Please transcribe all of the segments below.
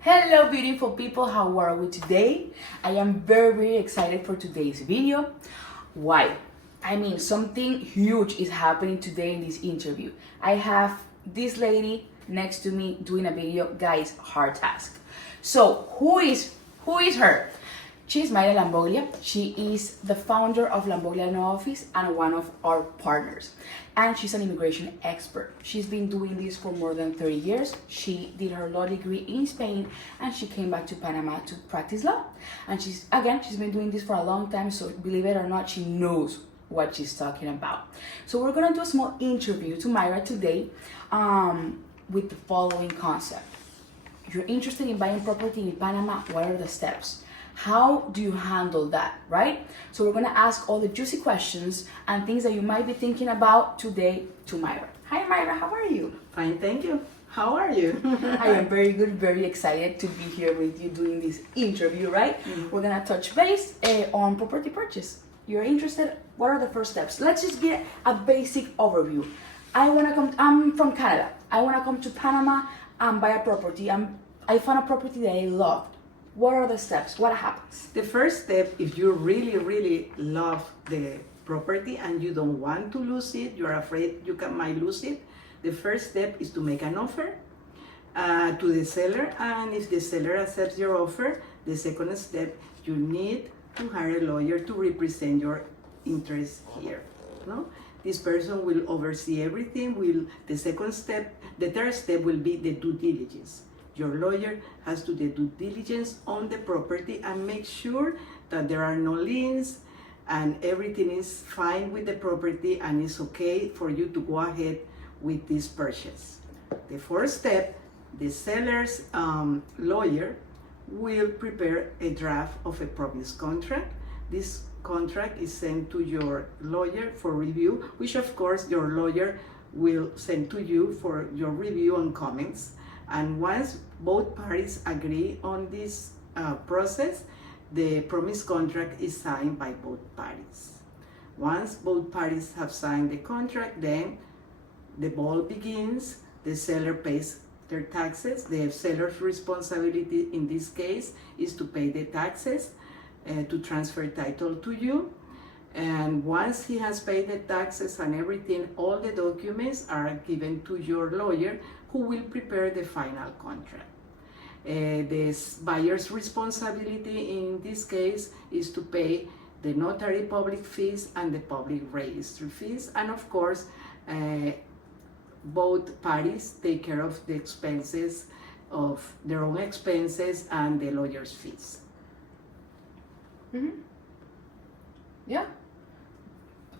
Hello beautiful people, how are we today? I am very excited for today's video. Why? I mean, something huge is happening today in this interview. I have this lady next to me doing a video, guys, hard task. So who is her? She's Mayra Lamboglia. She is the founder of Lamboglia No Office and one of our partners. And she's an immigration expert. She's been doing this for more than 30 years. She did her law degree in Spain and she came back to Panama to practice law. And she's been doing this for a long time, so believe it or not, she knows what she's talking about. So we're gonna do a small interview to Mayra today with the following concept. You're interested in buying property in Panama, what are the steps? How do you handle that, right? So we're gonna ask all the juicy questions and things that you might be thinking about today to Mayra. Hi Mayra, how are you? Fine, thank you. How are you? I am very good, very excited to be here with you doing this interview, right? Mm-hmm. We're gonna touch base on property purchase. You're interested, what are the first steps? Let's just get a basic overview. I'm from Canada. I wanna come to Panama and buy a property. I found a property that I loved. What are the steps? What happens? The first step, if you really love the property and you don't want to lose it, you're afraid might lose it, the first step is to make an offer to the seller, and if the seller accepts your offer, the second step, you need to hire a lawyer to represent your interests here. No? This person will oversee everything. The third step will be the due diligence. Your lawyer has to do due diligence on the property and make sure that there are no liens and everything is fine with the property and it's okay for you to go ahead with this purchase. The fourth step, the seller's lawyer will prepare a draft of a promise contract. This contract is sent to your lawyer for review, which of course your lawyer will send to you for your review and comments. And once both parties agree on this process, the promise contract is signed by both parties. Once both parties have signed the contract, then the ball begins. The seller pays their taxes. The seller's responsibility in this case is to pay the taxes, to transfer title to you. And once he has paid the taxes and everything, all the documents are given to your lawyer, who will prepare the final contract. The buyer's responsibility in this case is to pay the notary public fees and the public registry fees, and of course both parties take care of the expenses of their own expenses and the lawyer's fees. Mm-hmm. Yeah,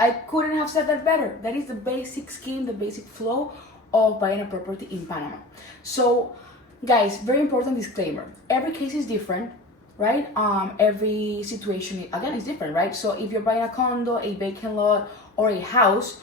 I couldn't have said that better. That is the basic scheme, the basic flow of buying a property in Panama. So guys, very important disclaimer, every case is different, right? Every situation again is different, right? So if you're buying a condo, a vacant lot, or a house,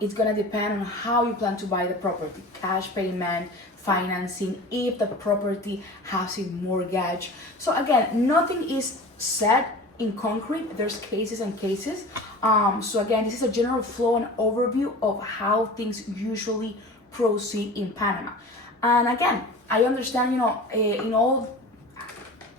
it's gonna depend on how you plan to buy the property: cash payment, financing, if the property has a mortgage. So again, nothing is set in concrete. There's cases and cases. So again, this is a general flow and overview of how things usually proceed in Panama. And again, I understand,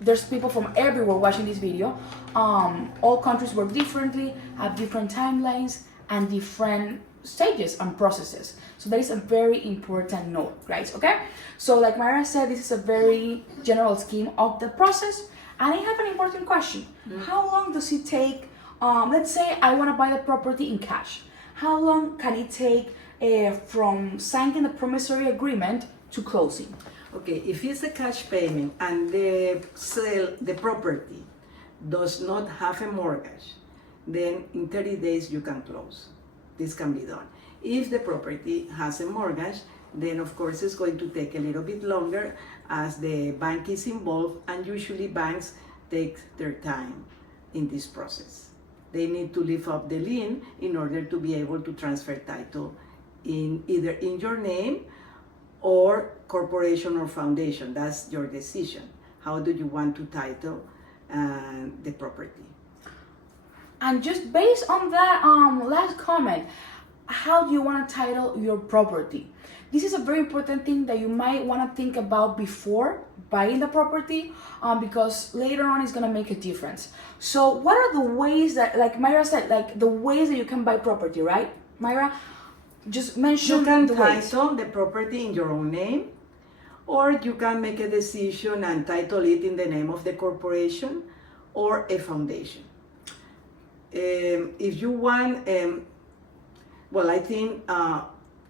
there's people from everywhere watching this video. All countries work differently, have different timelines and different stages and processes. So that is a very important note, guys, okay? So like Mayra said, this is a very general scheme of the process. And I have an important question. How long does it take, let's say I want to buy the property in cash. How long can it take from signing the promissory agreement to closing? Okay, if it's a cash payment and the property does not have a mortgage, then in 30 days you can close. This can be done. If the property has a mortgage, then of course it's going to take a little bit longer as the bank is involved, and usually banks take their time in this process. They need to lift up the lien in order to be able to transfer title either in your name or corporation or foundation. That's your decision. How do you want to title the property? And just based on that last comment, how do you want to title your property? this is a very important thing that you might want to think about before buying the property, because later on it's going to make a difference. So what are the ways that, like Myra said, like the ways that you can buy property, right? Myra, just mention You can the ways. title the property in your own name, or you can make a decision and title it in the name of the corporation or a foundation. If you want, well, I think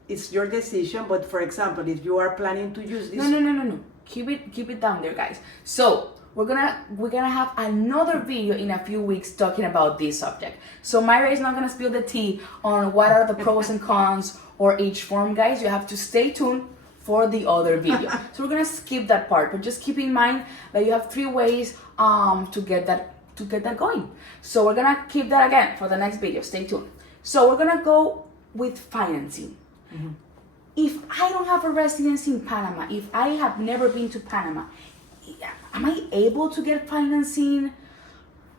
it's your decision, but for example, if you are planning to use this... No. Keep it down there, guys. So we're gonna have another video in a few weeks talking about this subject. So Myra is not gonna spill the tea on what are the pros and cons or each form, guys. You have to stay tuned for the other video. So we're gonna skip that part, but just keep in mind that you have 3 ways to get that going. So we're gonna keep that again for the next video. Stay tuned. So we're gonna go with financing. Mm-hmm. If I don't have a residency in Panama, if I have never been to Panama, am I able to get financing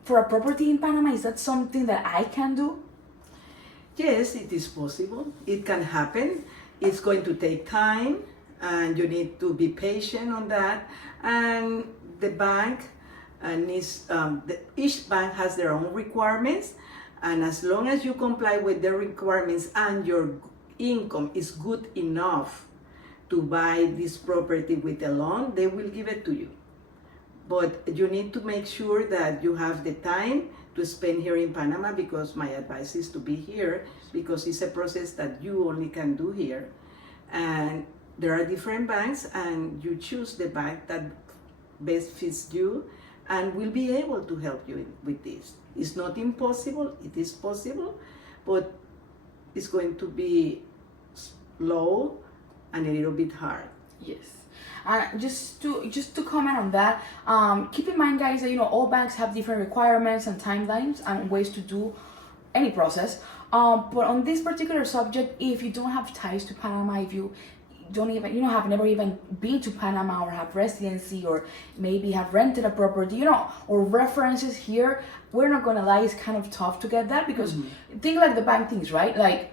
for a property in Panama? Is that something that I can do? Yes, it is possible. It can happen. It's going to take time, and you need to be patient on that. And the bank needs, each bank has their own requirements, and as long as you comply with their requirements and your income is good enough to buy this property with a loan, they will give it to you. But you need to make sure that you have the time to spend here in Panama, because my advice is to be here, because it's a process that you only can do here. And there are different banks, and you choose the bank that best fits you and will be able to help you with this. It's not impossible, it is possible, but it's going to be slow and a little bit hard. Yes. Just to comment on that, keep in mind, guys, that all banks have different requirements and timelines and ways to do any process. But on this particular subject, if you don't have ties to Panama, if you have never even been to Panama or have residency, or maybe have rented a property, or references here, we're not gonna lie, it's kind of tough to get that, because think like the bank things, right? Like,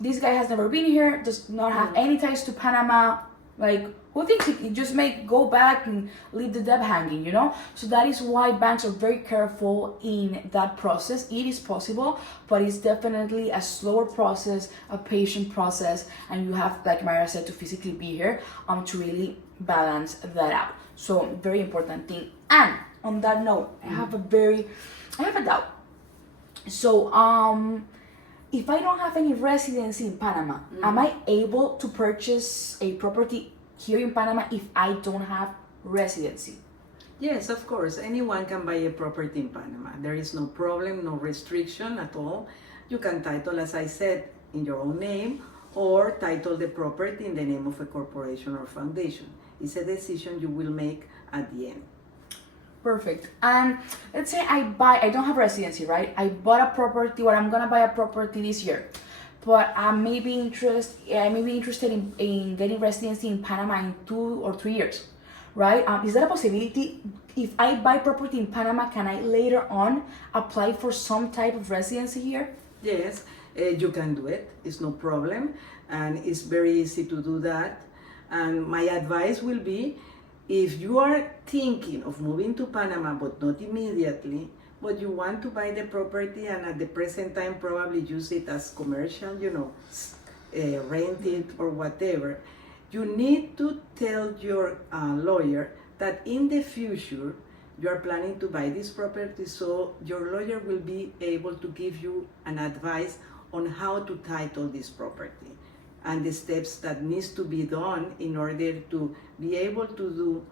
this guy has never been here, does not have any ties to Panama. Like, who thinks he just may go back and leave the debt hanging, So that is why banks are very careful in that process. It is possible, but it's definitely a slower process, a patient process, and you have, like Myra said, to physically be here to really balance that out. So, very important thing. And on that note, I have a doubt. So, if I don't have any residency in Panama, am I able to purchase a property here in Panama if I don't have residency? Yes, of course. Anyone can buy a property in Panama. There is no problem, no restriction at all. You can title, as I said, in your own name, or title the property in the name of a corporation or foundation. It's a decision you will make at the end. Perfect. And let's say I don't have residency, right? I bought a property, or I'm gonna buy a property this year, but I may be interested in getting residency in Panama in 2 or 3 years, right? Is that a possibility? If I buy property in Panama, can I later on apply for some type of residency here? Yes, you can do it. It's no problem, and it's very easy to do that. And my advice will be, if you are thinking of moving to Panama, but not immediately, but you want to buy the property and at the present time probably use it as commercial, rent it or whatever, you need to tell your lawyer that in the future you are planning to buy this property, so your lawyer will be able to give you an advice on how to title this property and the steps that needs to be done in order to be able to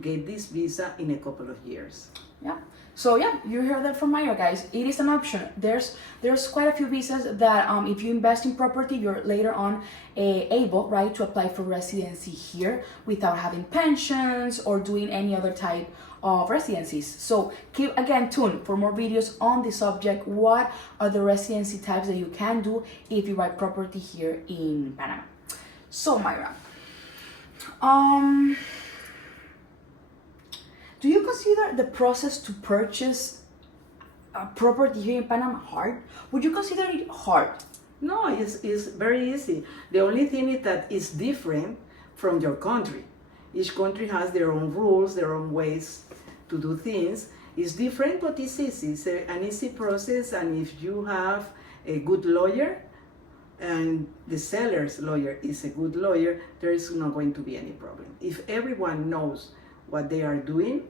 get this visa in a couple of years. Yeah. So yeah, you heard that from Maya, guys. It is an option. There's quite a few visas that if you invest in property, you're later on able, right, to apply for residency here without having pensions or doing any other type of residencies. So keep again tuned for more videos on this subject. What are the residency types that you can do if you buy property here in Panama? So Myra, do you consider the process to purchase a property here in Panama hard? Would you consider it hard? No, it's very easy. The only thing is that it's different from your country. Each country has their own rules, their own ways to do things. It's different, but it's easy. It's an easy process, and if you have a good lawyer and the seller's lawyer is a good lawyer, there is not going to be any problem. If everyone knows what they are doing,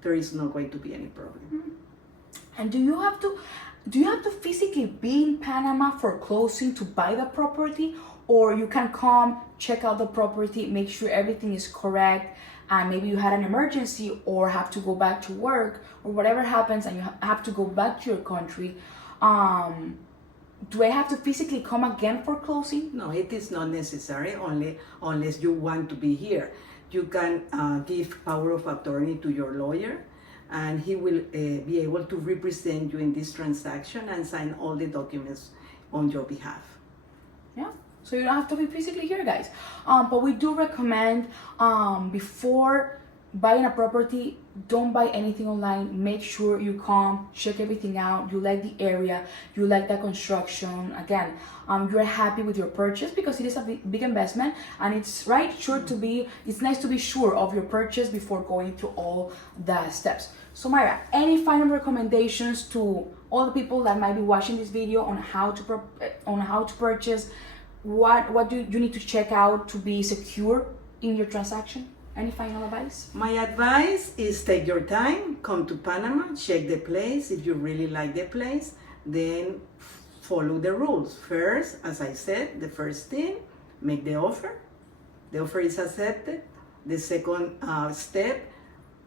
there is not going to be any problem. And do you have to physically be in Panama for closing to buy the property, or you can come, check out the property, make sure everything is correct, and maybe you had an emergency or have to go back to work or whatever happens and you have to go back to your country? Do I have to physically come again for closing? No, it is not necessary, only unless you want to be here. You can give power of attorney to your lawyer, and he will be able to represent you in this transaction and sign all the documents on your behalf. Yeah, so you don't have to be physically here, guys. But we do recommend before buying a property, don't buy anything online. Make sure you come, check everything out. You like the area, you like the construction. Again, you're happy with your purchase because it is a big investment, and it's it's nice to be sure of your purchase before going through all the steps. So Myra, any final recommendations to all the people that might be watching this video on how to purchase? What do you need to check out to be secure in your transaction? Any final advice? My advice is take your time, come to Panama, check the place. If you really like the place, then follow the rules. First, as I said, the first thing, make the offer. The offer is accepted. The second step,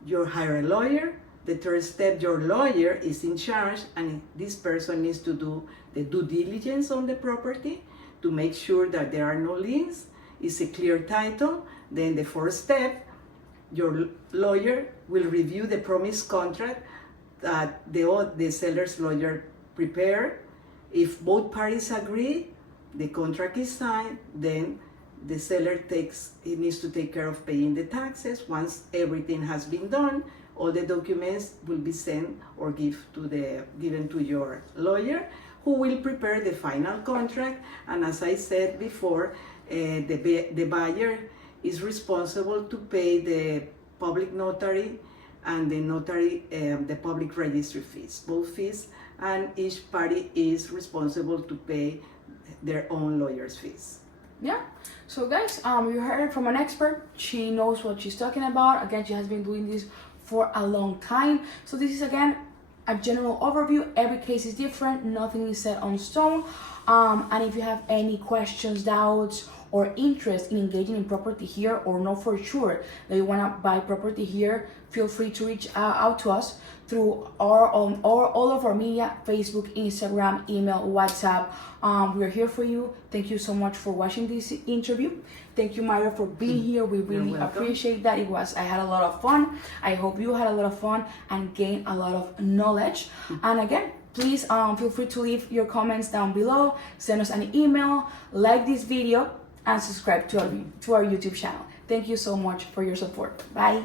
you hire a lawyer. The third step, your lawyer is in charge, and this person needs to do the due diligence on the property to make sure that there are no liens. It's a clear title. Then the fourth step, your lawyer will review the promise contract that the seller's lawyer prepared. If both parties agree, the contract is signed, then the seller needs to take care of paying the taxes. Once everything has been done, all the documents will be sent or given to your lawyer, who will prepare the final contract. And as I said before, the buyer is responsible to pay the public notary and the notary, the public registry fees, both fees, and each party is responsible to pay their own lawyer's fees. Yeah, so guys, you heard it from an expert. She knows what she's talking about. Again, she has been doing this for a long time. So this is, again, a general overview. Every case is different, nothing is set on stone. And if you have any questions, doubts, or interest in engaging in property here, or know for sure that you want to buy property here, feel free to reach out to us through all of our media: Facebook, Instagram, email, WhatsApp. We're here for you. Thank you so much for watching this interview. Thank you, Myra, for being here. We really appreciate that. I had a lot of fun. I hope you had a lot of fun and gained a lot of knowledge. And again, please feel free to leave your comments down below, send us an email, like this video, and subscribe to our YouTube channel. Thank you so much for your support. Bye.